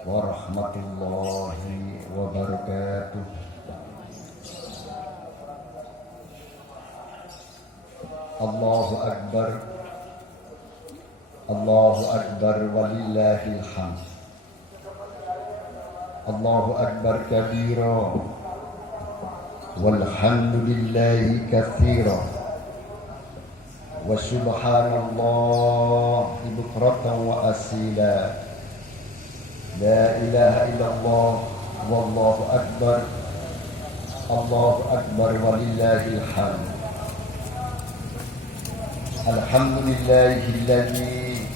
warahmatullahi wabarakatuh. Allahu Akbar, Allahu Akbar walillahil hamd. Allahu Akbar kabira walhamdulillahi katsira wa subhanallahi bukratan wa asila. La ilaha illallah wallahu akbar, Allahu Akbar walillahil hamd. Alhamdulillahilladzi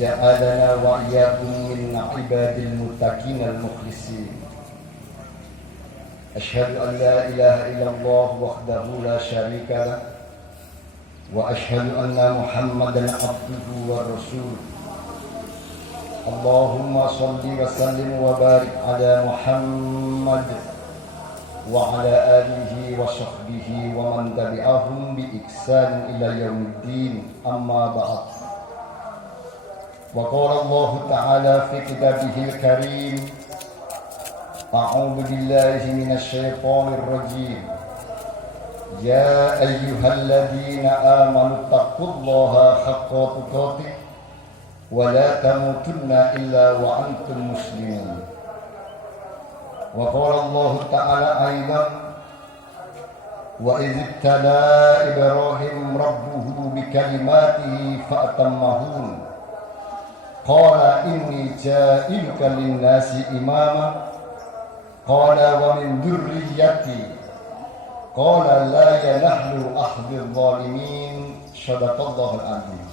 ja'alana wa iyyakum min ibadil muttaqin al-mukhlisin. Asyhadu an la ilaha illallah wahdahu la syarika lah wa asyhadu anna Muhammadan abduhu wa rasuluh. Allahumma shalli wa sallim wa barik ala Muhammad wa ala alihi wa sahbihi wa man tabi'ahum bi ihsan ila yaumiddin. Amma ba'd. Wa qala Allah ta'ala fi kitabihil karim, a'udzu billahi minasy syaithanir rajim. Ya ayyuhalladzina amanu taqullaha haqqa tuqatih wa la tamutunna illa wa antum muslimun. Wa qala Allah ta'ala aidan, wa idh ibtala Ibrahim rabbuhu bikalimatihi fa'tammahun qala inni ja'iluka lin-nasi imama qala wa min dhurriyyati qala la yanahlu akhdhil zalimin. Shadaqallahul azim.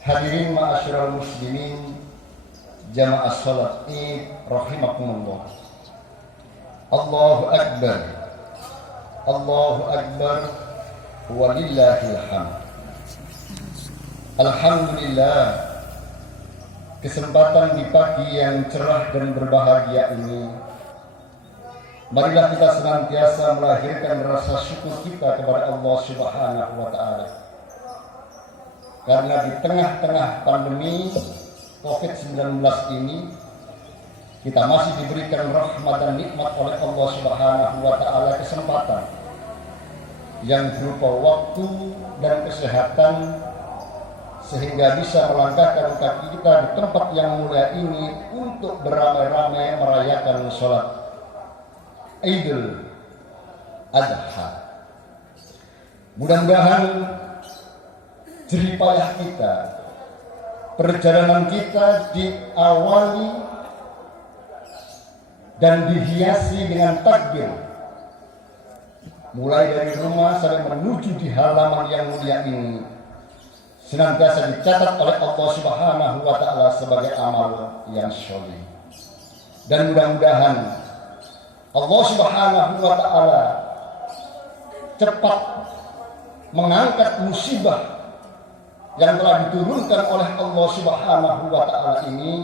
Hadirin ma'asyiral muslimin, jamaah salat Id rahimakumullah. Allahu Akbar, Allahu Akbar walillahil hamd. Alhamdulillah, kesempatan di pagi yang cerah dan berbahagia ini, marilah kita senantiasa melahirkan rasa syukur kita kepada Allah Subhanahu wa ta'ala. Karena di tengah-tengah pandemi COVID-19 ini, kita masih diberikan rahmat dan nikmat oleh Allah Subhanahu wa ta'ala kesempatan yang berupa waktu dan kesehatan, sehingga bisa melangkahkan kaki kita di tempat yang mulia ini untuk beramai-ramai merayakan sholat Idul Adha. Mudah-mudahan jeripayah kita, perjalanan kita diawali dan dihiasi dengan takbir, mulai dari rumah sampai menuju di halaman yang mulia ini, senantiasa dicatat oleh Allah Subhanahu wa ta'ala sebagai amal yang sholih. Dan mudah-mudahan Allah Subhanahu wa ta'ala cepat mengangkat musibah yang telah diturunkan oleh Allah Subhanahu wa ta'ala ini,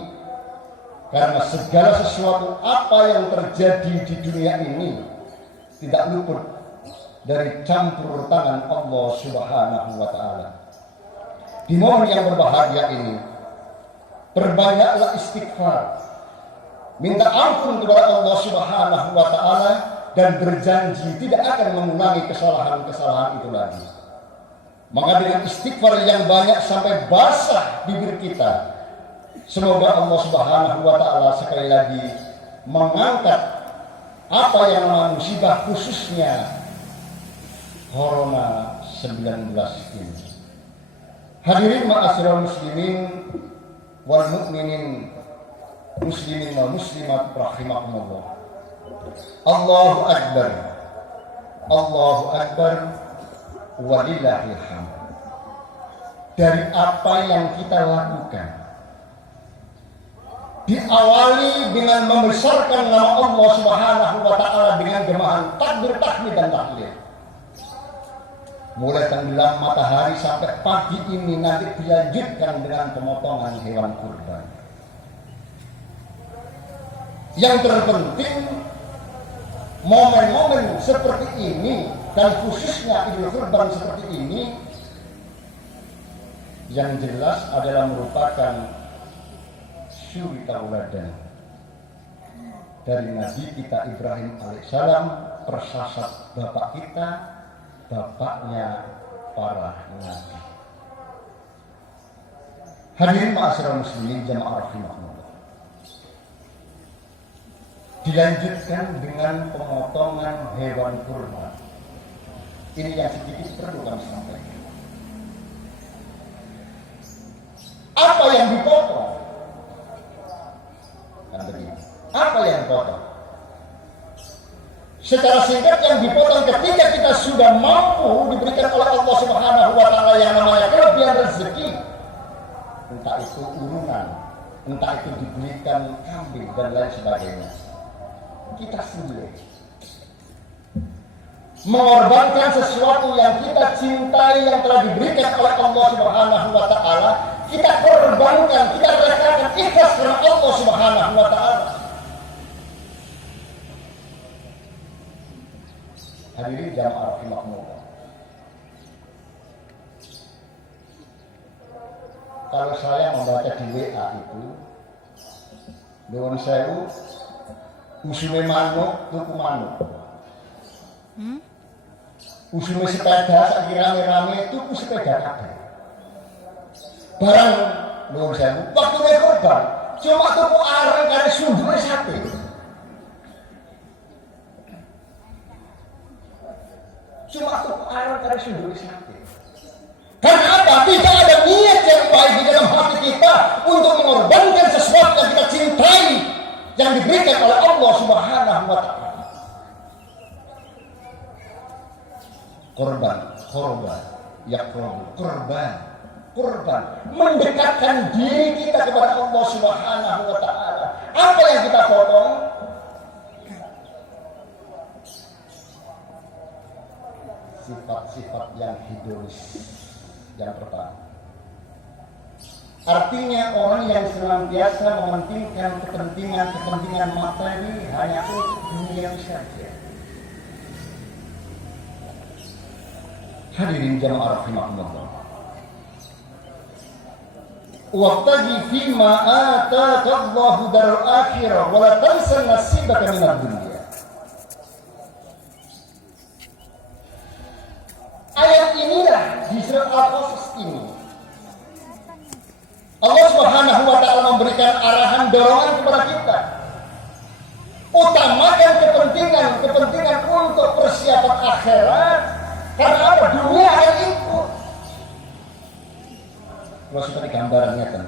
karena segala sesuatu apa yang terjadi di dunia ini tidak luput dari campur tangan Allah Subhanahu wa ta'ala. Di momen yang berbahagia ini, perbanyaklah istighfar, minta ampun kepada Allah Subhanahu wa ta'ala, dan berjanji tidak akan mengulangi kesalahan-kesalahan itu lagi. Maka dengan istighfar yang banyak sampai basah bibir kita, semoga Allah Subhanahu wa ta'ala sekali lagi mengangkat apa yang namanya musibah, khususnya Corona 19 ini. Hadirin ma'asyiral muslimin wal mukminin, muslimin wal muslimat rahimakumullah. Allahu Akbar, Allahu Akbar walillahil hamd. Dari apa yang kita lakukan, diawali dengan membesarkan nama Allah Subhanahu wa ta'ala dengan gemahan takbir, tahmid dan tahlil. Mulai tenggelam matahari sampai pagi ini nanti dilanjutkan dengan pemotongan hewan kurban. Yang terpenting, momen-momen seperti ini dan khususnya Idul Kurban seperti ini yang jelas adalah merupakan suri tauladan dari Nabi kita Ibrahim alaihissalam, persasat bapak kita, bapaknya para nabi. Hadirin ma'asyiral muslimin jamaah rahimakumullah. Dilanjutkan dengan pemotongan hewan kurban. Ini yang sedikit perlu kami sampaikan. Apa yang dipotong? Kan begini. Apa yang dipotong? Secara singkat, yang dipotong ketika kita sudah mampu diberikan oleh Allah Subhanahu wa taala yang namanya kelebihan rezeki. Entah itu urunan, entah itu dibelikan kambing dan lain sebagainya. Kita sendiri mengorbankan sesuatu yang kita cintai yang telah diberikan oleh Allah Subhanahu wa taala, kita korbankan, kita rekakan ikhlas karena Allah Subhanahu wa taala. Hadirin jamaah rahimakumullah. Kalau saya membaca di WA itu, nuwun sewu, usume manuk, tuku manuk. Usume sepeda, saiki rame-rame tuku sepeda kabeh. Barang nuwun sewu, waktune korban, cuma tuku areng karo sundure sate. Cuma tuku areng karo sundure sate. Karena apa? Tidak ada niat yang baik di dalam hati kita untuk mengorbankan sesuatu yang kita cintai yang diberikan oleh Allah Subhanahu wa taala. Korban, korban mendekatkan diri kita kepada Allah Subhanahu wa taala. Apa yang kita potong? Sifat-sifat yang hedonis. Yang pertama, artinya orang yang senantiasa mementingkan kepentingan materi hanya untuk dunia saja. Hadirin jamaah rahimakumullah. Wabtaghi fima ataka Allahu darul akhirah wa la tansa nasibaka minad dunya. Ayat inilah di surat Al-Qasas ini Allah Subhanahu wa taala memberikan arahan dorongan kepada kita. Utamakan kepentingan untuk persiapan akhirat. Karena apa? Dunia akan ikut. Kalau seperti gambarannya kan,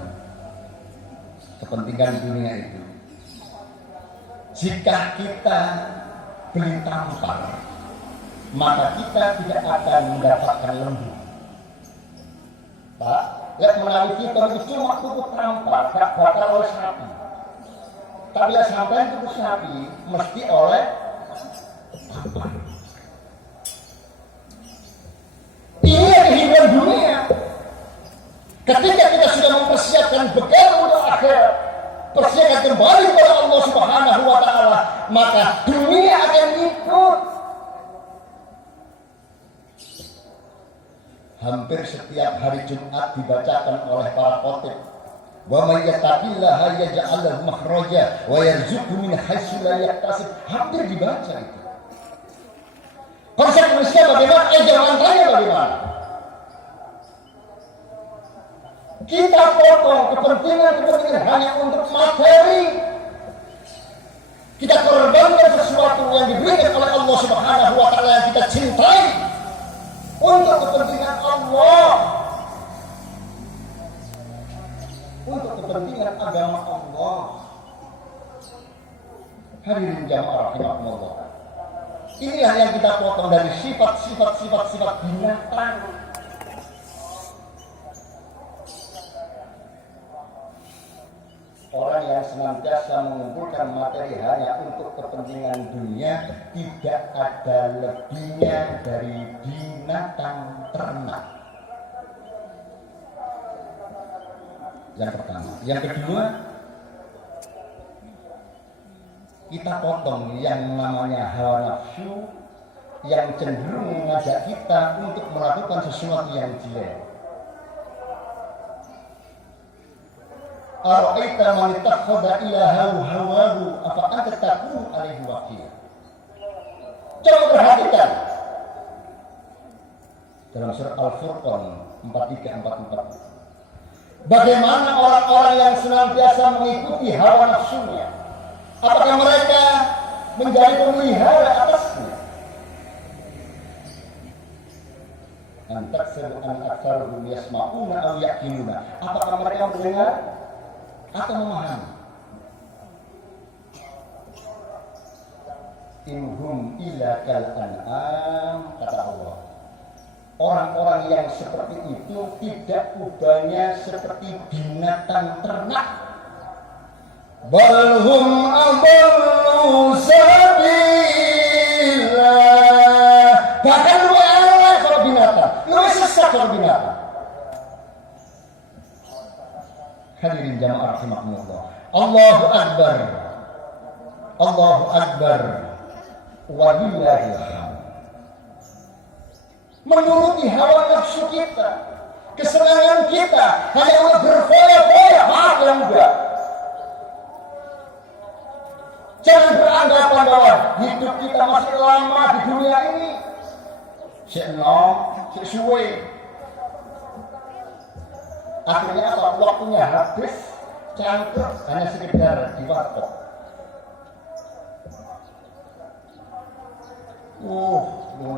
kepentingan dunia itu. Jika kita beli tampar, maka kita tidak akan mendapatkan lembu. Pak, lihat melalui kita itu cuma tuku tampar, gak bakal oleh sapi. Tapi lihat sampai tuku sapi, mesti oleh tampar. Ini kehidupan dunia. Ketika kita sudah mempersiapkan bekal untuk akhirat, persiapkan kembali kepada Allah Subhanahu wa taala, maka dunia akan ikut. Hampir setiap hari Jumat dibacakan oleh para khotib, wa may yattaqillaha yaj'al lahu makhraja wa yarzuqhu min haitsu la yahtasib. Hampir dibaca itu. Konsekuensinya bagaimana? Jangan tanya bagaimana. Kita potong kepentingan hanya untuk materi. Kita korbankan sesuatu yang diberikan oleh Allah Subhanahu wa taala yang kita cintai untuk kepentingan Allah, untuk kepentingan agama Allah. Hadirin jamaah rahimakumullah. Inilah yang kita potong dari sifat binatang. Orang yang senantiasa mengumpulkan materi hanya untuk kepentingan dunia, tidak ada lebihnya dari binatang ternak. Yang pertama. Yang kedua, kita potong yang namanya hawa nafsu yang cenderung mengajak kita untuk melakukan sesuatu yang jelek. ara'aita man ittakhadha ilahahu hawahu afa anta takunu alaihi wakil. Coba perhatikan dalam surat Al-Furqan 43-44. Bagaimana orang-orang yang senantiasa mengikuti hawa nafsunya? Apakah mereka menjadi pemelihara atasnya? Antaksir an aktsaruhum yasma'una aw yaqiluna. Apakah mereka mendengar atau memahami? Inhum illa kal an'am, kata Allah. Orang-orang yang seperti itu tidak ubahnya seperti binatang ternak. Balhum adallu sabila. Bahkan lebih elek kalau binatang, lebih sesat kalau binatang. Hadirin jamaah rahimakumullah. Allahu Akbar. Allahu Akbar. Walillahil hamd. Menuruti hawa nafsu kita, kesenangan kita, hanya untuk berfoya-foya, maaf yang muda. Jangan beranggapan bahwa hidup kita masih lama di dunia ini. Senom, sesuai. Akhirnya apa? Waktunya habis, cangkruk, hanya sekedar di warkop.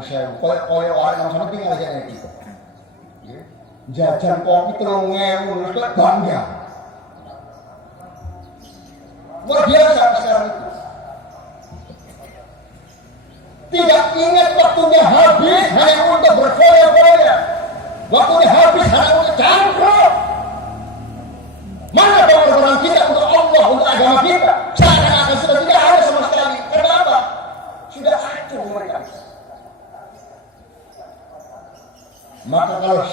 Saya koyo orang yang sama tinggal aja itu. Jajan kopi 3.000 itu bangga. Luar biasa sekarang itu. Tidak ingat waktunya habis hanya untuk berfoya-foya. Waktunya habis hanya untuk cangkruk. Mana pengorbanan kita untuk Allah, untuk agama kita? Seakan-akan sudah tidak ada sama sekali. Kenapa? Sudah hancur mereka. Maka kalau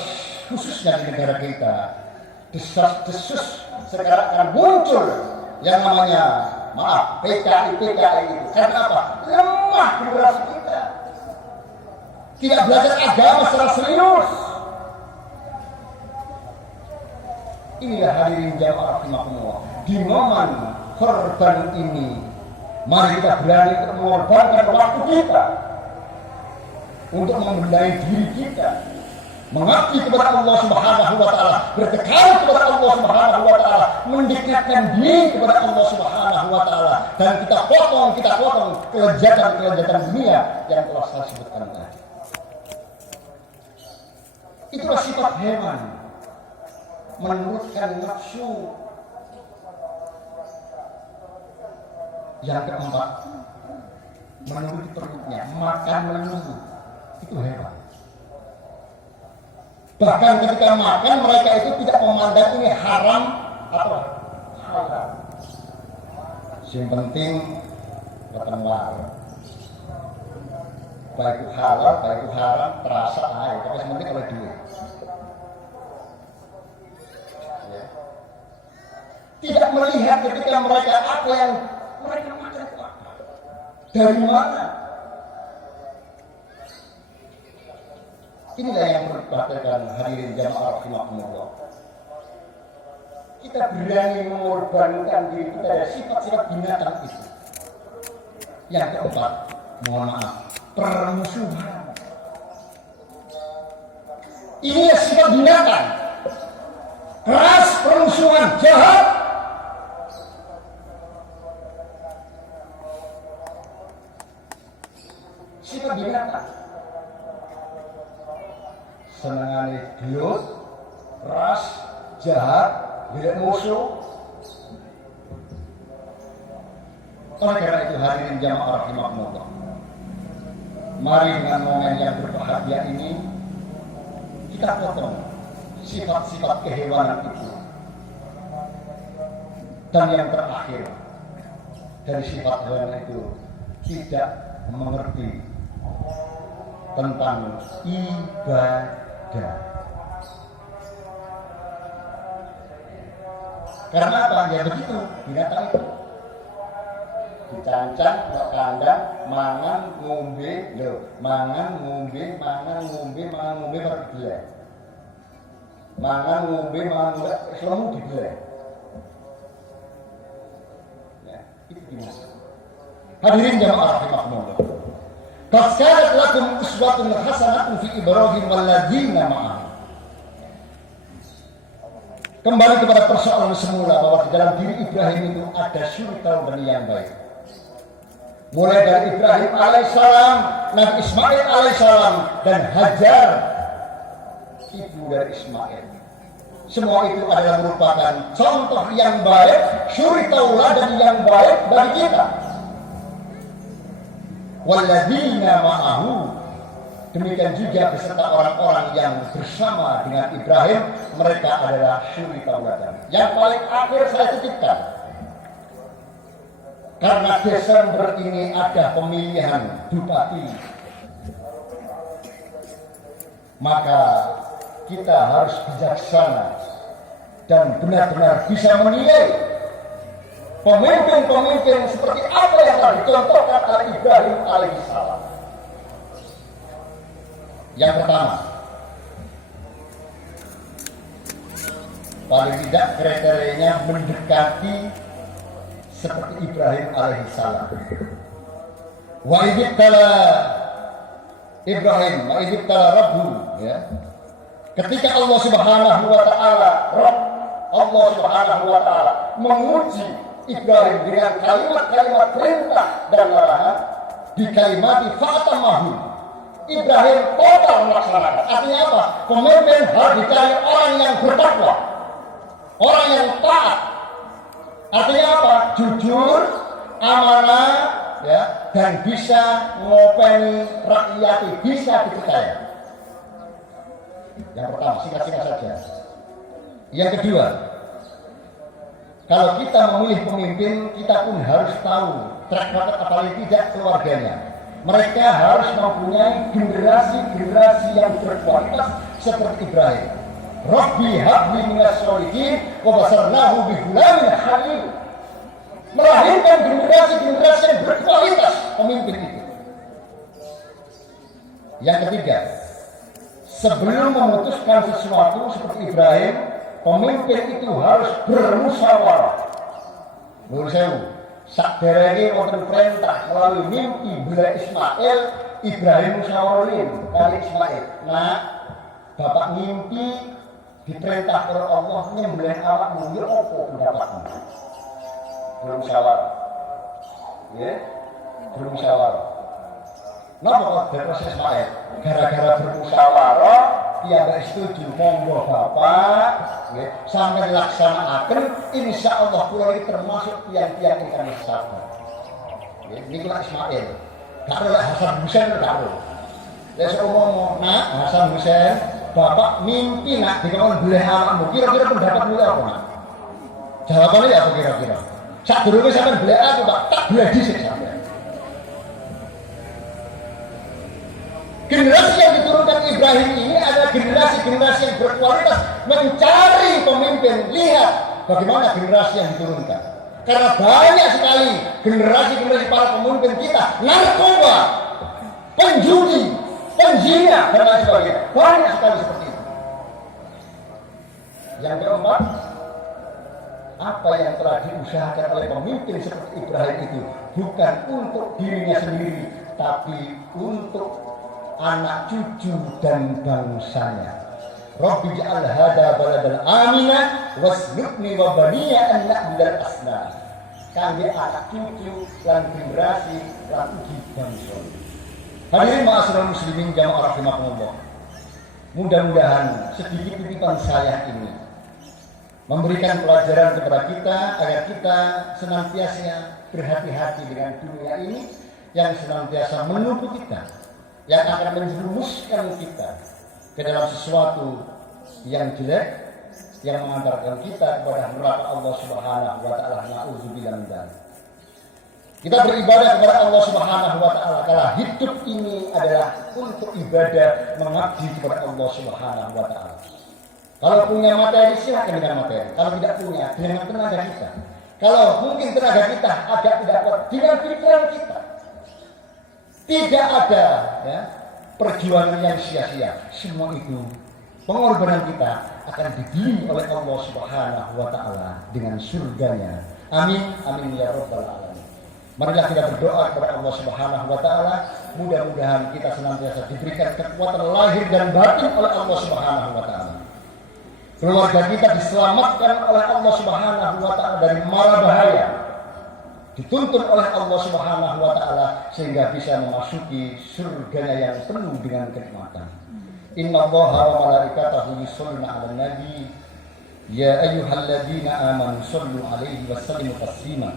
khususnya di negara kita, desas-desus sekarang akan muncul yang namanya, maaf, PKI itu. Karena apa? Lemah generasi kita. Tidak belajar agama secara serius. Inilah hadirin jamaah rahimakumullah. Di momen korban ini, mari kita berani untuk mengorbankan waktu kita untuk membenahi diri kita, mengabdi kepada Allah Subhanahu wa taala, berdekatan kepada Allah Subhanahu wa taala, mendekatkan diri kepada Allah Subhanahu wa taala, dan kita potong kelezatan dunia yang telah saya sebutkan tadi. Itulah sifat hewan, menurutkan nafsu. Yang keempat, menuruti perutnya, makan menunggu. Itu hewan. Bahkan ketika makan mereka itu tidak memandang ini haram atau halal. Yang penting ketemuan. Baik itu halal, baik itu haram, terasa aja. Tapi yang penting oleh duit. Ya. Tidak melihat ketika mereka apa yang mereka makan itu apa? Dari mana? Inilah yang perlu diperhatikan hadirin jamaah rahimakumullah. Kita berani mengorbankan diri kita dari sifat-sifat binatang itu. Yang keempat, mohon maaf, permusuhan. Ini sifat binatang. Keras, permusuhan, jahat. Sifat binatang. Senangane gelut, keras, jahat, tidak musuh. Oleh karena itu hadirin jamaah rahimakumullah, mari dengan momen yang berbahagia ini kita potong sifat-sifat kehewanan itu. Dan yang terakhir dari sifat hewan itu, tidak mengerti tentang ibadah. Karena apa? Ya begitu, binatang itu dicancang, ke kandang, mangan, ngombe, mangan, ngombe, baru dibeleh. Mangan, ngombe, selemu dibeleh. ini. Hadirin jamaah rahimakumullah. Qad kanat lakum uswatun hasanatun fi Ibrahim wal ladzina ma'ahu. Kembali kepada persoalan semula bahwa di dalam diri Ibrahim itu ada suri tauladan yang baik. Mulai dari Ibrahim alaihissalam, Nabi Ismail alaihissalam, dan Hajar, ibu dari Ismail. Semua itu adalah merupakan contoh yang baik, suri tauladan yang baik bagi kita. Walladzina ma'ahu, demikian juga beserta orang-orang yang bersama dengan Ibrahim, mereka adalah suri tauladan. Yang paling akhir saya titipkan, karena Desember ini ada pemilihan bupati, maka kita harus bijaksana dan benar-benar bisa menilai pemimpin-pemimpin seperti apa yang telah dicontohkan oleh Ibrahim alaihissalam. Yang pertama, paling tidak kriterianya mendekati seperti Ibrahim alaihissalam. Wa idibtala Ibrahim, wa idibtala Rabbu, ya. Ketika Allah Subhanahu wa taala, Allah Subhanahu wa taala menguji Ibrahim dengan kalimat-kalimat perintah dan larangan, di kalimat fatamahu, Ibrahim total melaksanakan. Artinya apa? Pemimpin harus dicari orang yang bertakwa, orang yang taat. Artinya apa? Jujur, amanah, ya, dan bisa ngopeni rakyat, bisa dipercaya. Yang pertama, singkat-singkat saja. Yang kedua, kalau kita memilih pemimpin, kita pun harus tahu track record apalagi tidak keluarganya. Mereka harus mempunyai generasi-generasi yang berkualitas seperti Ibrahim. Rabbi habli minas sholihin wa basarnahu bi ghulamin halim. Melahirkan generasi-generasi yang berkualitas pemimpin itu. Yang ketiga, sebelum memutuskan sesuatu seperti Ibrahim, pemimpin itu harus bermusyawarah. Menurut saya, sakderenge wonten perintah melalui mimpi bila Ismail, Ibrahim musyawarahin kali Ismail. Nah, bapak mimpi diperintah oleh Allah nyembelih awakmu, ya apa pendapatmu? Bermusyawarah. Ya, bermusyawarah. Napa kok proses Ismail? Gara-gara bermusyawarah, dia setuju, monggo bapak, ya, sampai dilaksanakan, insya Allah pulau ini termasuk tiang-tiang ikan sabar. Ya, ini kula Ismail. Gak ada Hasan Hussein, gak ada. Saya ngomong, nak Hasan Hussein, bapak mimpi nak dikawal belah awakmu, kira-kira pendapatmu apa nak? Jawabannya apa kira-kira? Sak durunge sampean belah aku Pak, tak belah dhisik sampean. Generasi yang diturunkan Ibrahim ini adalah generasi-generasi yang berkualitas mencari pemimpin. Lihat bagaimana generasi yang diturunkan. Karena banyak sekali generasi-generasi para pemimpin kita narkoba, penjudi, penzina dan lain sebagainya. Banyak sekali seperti itu. Yang keempat, apa yang telah diusahakan oleh pemimpin seperti Ibrahim itu bukan untuk dirinya sendiri, tapi untuk anak cucu dan bangsanya. Rabbi ja'al hada baladan amina wasnukni wa baniya an na'budal asnam. Kangge anak cucu lan generasi lan ugi bangsa. Hadirin ma'asyiral muslimin jamaah rahimakumullah. Mudah-mudahan sedikit titipan saya ini memberikan pelajaran kepada kita agar kita senantiasa berhati-hati dengan dunia ini yang senantiasa menumpu kita, yang akan menjerumuskan kita ke dalam sesuatu yang jelek, yang mengantarkan kita kepada neraka Allah Subhanahu wa taala. Na'udzubillah min dzalik. Kita beribadah kepada Allah Subhanahu wa taala kalau hidup ini adalah untuk ibadah mengabdi kepada Allah Subhanahu wa taala. Kalau punya materi silakan dengan materi, kalau tidak punya dengan tenaga kita. Kalau mungkin tenaga kita agak tidak kuat dengan pikiran kita. Tidak ada ya, perjuangan yang sia-sia. Semua itu pengorbanan kita akan dibeli oleh Allah Subhanahu wa taala dengan surganya. Amin amin ya rabbal alamin. Marilah kita berdoa kepada Allah Subhanahu wa taala, mudah-mudahan kita senantiasa diberikan kekuatan lahir dan batin oleh Allah Subhanahu wa taala. Keluarga kita diselamatkan oleh Allah Subhanahu wa taala dari mara bahaya. Dituntun oleh Allah Subhanahu wa taala sehingga bisa memasuki surganya yang penuh dengan kenikmatan. Innallaha wa malaikatahu yusholluna 'alan nabi ya ayyuhalladzina amanu shollu 'alaihi wa sallimu taslima.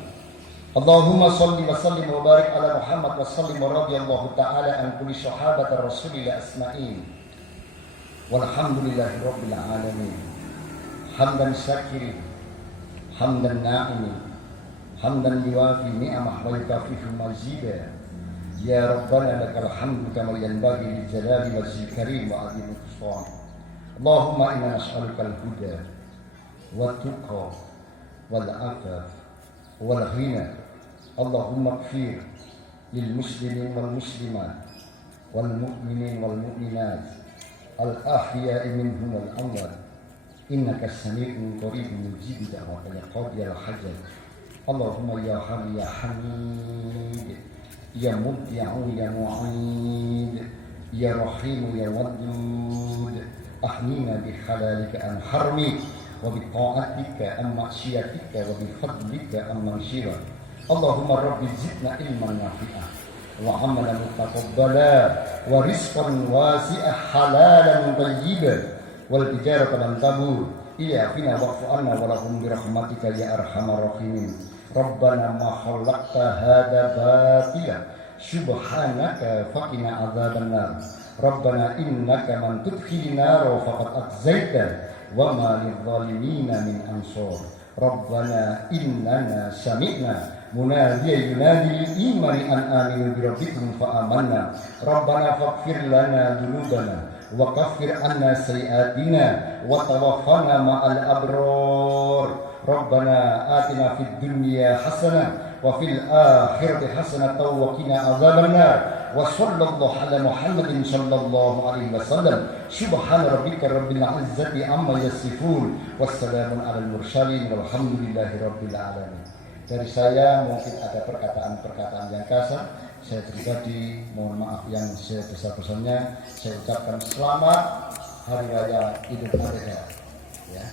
Allahumma sholli wa sallim wa barik ala Muhammad wa sallim wa radhiyallahu ta'ala an kulli sahabati Rasulillah asma'in. Walhamdulillahi rabbil alamin. Hamdan syakirin, hamdan na'imin, hamdan yuwafi ni'amah wa yukafifu mazida. Ya Rabbana lakal hamdu kama yanbaghi li jalali wajhil karim wa 'azimi sultan. Allahumma inna nas'aluka al-huda wa tuqa wal 'afaf wal ghina. Allahumma ighfir lil muslimin wal muslimat wal mu'minin wal mu'minat al ahya'i minhum wal amwat innaka sami'un qaribun mujib da'wat ya qadiyal hajat. Allahumma ya hamid ya hamid ya mubdi'u ya mu'id ya rahim ya wadud ahnina bi halalika an harmik wa bi ta'atika an maksiatika wa bi fadlika an mansira. Allahumma rabbi zidna ilman nafi'ah wa amalan mutaqabbala wa rizqan wasi'ah halalan tayyiban wal tijaratan lan tabur ila fina wa'fu anna wa lahum bi rahmatika ya arhamar rahimin. Rabbana ma khalaqta hadza batila subhanaka faqina adzabannar. Rabbana innaka man tudkhilin nar faqad akhzaita wa ma lidh-dhalimina min ansar. Rabbana innana sami'na munadiyan yunadi lil imani an aminu bi rabbikum fa amanna. Rabbana faghfir lana dzunubana wa kaffir anna sayi'atina wa tawaffana ma'al abrar. Rabbana atina fid dunya hasanah wa fil akhirati hasanah wa qina adzabannar. Wa sallallahu ala Muhammadin sallallahu alaihi wasallam. Subhana rabbika rabbil izzati amma yasifun wassalamun alal mursalin walhamdulillahi rabbil alamin. Dari saya mungkin ada perkataan-perkataan yang kasar. Saya pribadi mohon maaf yang sebesar-besarnya. Saya ucapkan selamat Hari Raya Idul Adha. Ya.